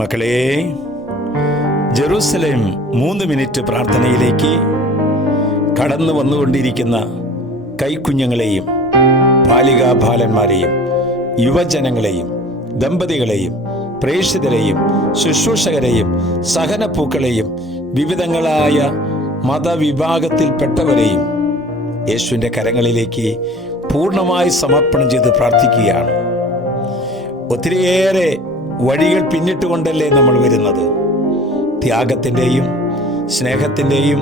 മക്കളെ, ജെറൂസലേം 3 മിനിറ്റ് പ്രാർത്ഥനയിലേക്ക് കടന്നു വന്നുകൊണ്ടിരിക്കുന്ന കൈക്കുഞ്ഞുങ്ങളെയും ബാലികാബാലന്മാരെയും യുവജനങ്ങളെയും ദമ്പതികളെയും പ്രേക്ഷിതരെയും ശുശ്രൂഷകരെയും സഹനപ്പൂക്കളെയും വിവിധങ്ങളായ മതവിഭാഗത്തിൽപ്പെട്ടവരെയും യേശുവിൻ്റെ കരങ്ങളിലേക്ക് പൂർണ്ണമായി സമർപ്പണം ചെയ്ത് പ്രാർത്ഥിക്കുകയാണ്. ഒത്തിരിയേറെ വഴികൾ പിന്നിട്ടുകൊണ്ടല്ലേ നമ്മൾ വരുന്നത്. ത്യാഗത്തിൻ്റെയും സ്നേഹത്തിൻ്റെയും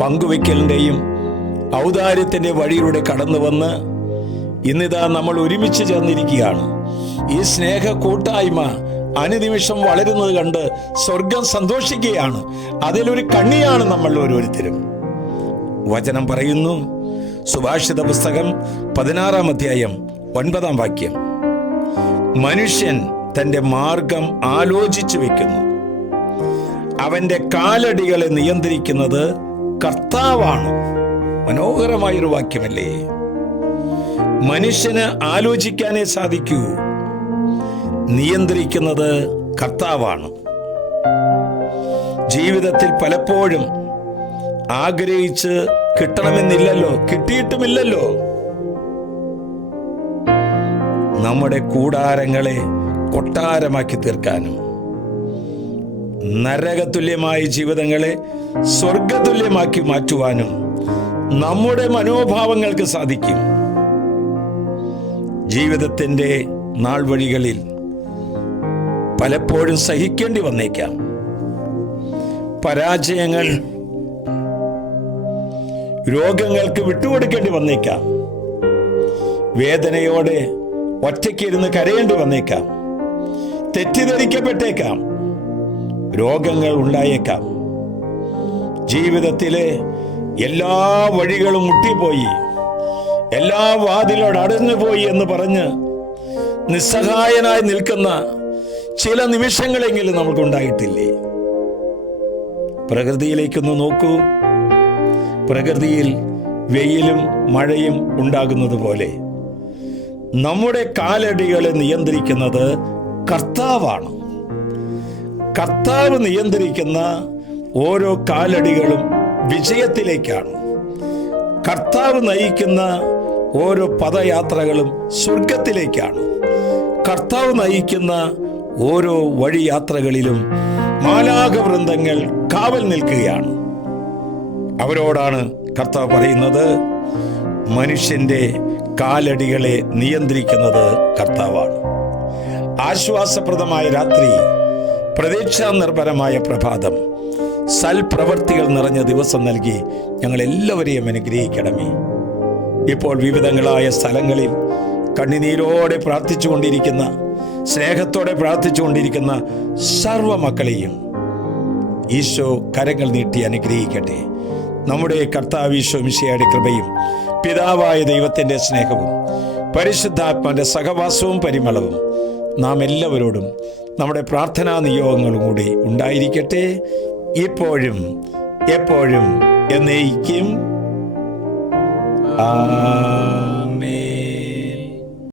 പങ്കുവയ്ക്കലിൻ്റെയും ഔദാര്യത്തിൻ്റെ വഴിയിലൂടെ കടന്നു വന്ന് ഇന്നിതാ നമ്മൾ ഒരുമിച്ച് ചേർന്നിരിക്കുകയാണ്. ഈ സ്നേഹ കൂട്ടായ്മ അനുനിമിഷം വളരുന്നത് കണ്ട് സ്വർഗം സന്തോഷിക്കുകയാണ്. അതിലൊരു കണ്ണിയാണ് നമ്മൾ ഓരോരുത്തരും. വചനം പറയുന്നു, സുഭാഷിത പുസ്തകം 16-ാം അധ്യായം 9-ാം വാക്യം, മനുഷ്യൻ തൻ്റെ മാർഗം ആലോചിച്ചു വെക്കുന്നു, അവൻ്റെ കാലടികളെ നിയന്ത്രിക്കുന്നത് കർത്താവാണ്. മനോഹരമായൊരു വാക്യമല്ലേ? മനുഷ്യന് ആലോചിക്കാനേ സാധിക്കൂ, നിയന്ത്രിക്കുന്നത് കർത്താവാണ്. ജീവിതത്തിൽ പലപ്പോഴും ആഗ്രഹിച്ച് കിട്ടണമെന്നില്ലല്ലോ, കിട്ടിയിട്ടുമില്ലല്ലോ. നമ്മുടെ കൂടാരങ്ങളെ കൊട്ടാരമാക്കി തീർക്കാനും നരകതുല്യമായ ജീവിതങ്ങളെ സ്വർഗതുല്യമാക്കി മാറ്റുവാനും നമ്മുടെ മനോഭാവങ്ങൾക്ക് സാധിക്കും. ജീവിതത്തിൻ്റെ നാൾ വഴികളിൽ പലപ്പോഴും സഹിക്കേണ്ടി വന്നേക്കാം. പരാജയങ്ങൾ, രോഗങ്ങൾക്ക് വിട്ടുകൊടുക്കേണ്ടി വന്നേക്കാം. വേദനയോടെ ഒറ്റയ്ക്കിരുന്ന് കരയേണ്ടി വന്നേക്കാം. തെറ്റിദ്ധരിക്കപ്പെട്ടേക്കാം. രോഗങ്ങൾ ഉണ്ടായേക്കാം. ജീവിതത്തിലെ എല്ലാ വഴികളും മുട്ടിപ്പോയി, എല്ലാ വാതിലോട് അടഞ്ഞുപോയി എന്ന് പറഞ്ഞ് നിസ്സഹായനായി നിൽക്കുന്ന ചില നിമിഷങ്ങളെങ്കിലും നമുക്കുണ്ടായിട്ടില്ലേ? പ്രകൃതിയിലേക്കൊന്ന് നോക്കൂ. പ്രകൃതിയിൽ വെയിലും മഴയും ഉണ്ടാകുന്നത് പോലെ നമ്മുടെ കാലടികളെ നിയന്ത്രിക്കുന്നത് കർത്താവാണ്. കർത്താവ് നിയന്ത്രിക്കുന്ന ഓരോ കാലടികളും വിജയത്തിലേക്കാണ്. കർത്താവ് നയിക്കുന്ന ഓരോ പദയാത്രകളും സ്വർഗത്തിലേക്കാണ്. കർത്താവ് നയിക്കുന്ന ഓരോ വഴിയാത്രകളിലും മാലാഖവൃന്ദങ്ങൾ കാവൽ നിൽക്കുകയാണ്. അവരോടാണ് കർത്താവ് പറയുന്നത്, മനുഷ്യന്റെ കാലടികളെ നിയന്ത്രിക്കുന്നത് കർത്താവാണ്. ആശ്വാസപ്രദമായ രാത്രി, പ്രതീക്ഷാ നിർഭരമായ പ്രഭാതം, സൽപ്രവർത്തികൾ നിറഞ്ഞ ദിവസം നൽകി ഞങ്ങളെല്ലാവരെയും അനുഗ്രഹിക്കണമേ. ഇപ്പോൾ വിവിധങ്ങളായ സ്ഥലങ്ങളിൽ കണ്ണുനീരോടെ പ്രാർത്ഥിച്ചുകൊണ്ടിരിക്കുന്ന, സ്നേഹത്തോടെ പ്രാർത്ഥിച്ചുകൊണ്ടിരിക്കുന്ന സർവ്വ മക്കളെയും ഈശോ കരങ്ങൾ നീട്ടി അനുഗ്രഹിക്കട്ടെ. നമ്മുടെ കർത്താവ് ഈശോ മിശിഹായുടെ കൃപയും പിതാവായ ദൈവത്തിൻ്റെ സ്നേഹവും പരിശുദ്ധാത്മാവിൻ്റെ സഹവാസവും പരിമളവും നാം എല്ലാവരോടും നമ്മുടെ പ്രാർത്ഥനാ നിയോഗങ്ങളും കൂടി ഉണ്ടായിരിക്കട്ടെ, ഇപ്പോഴും എപ്പോഴും എന്നേക്കും.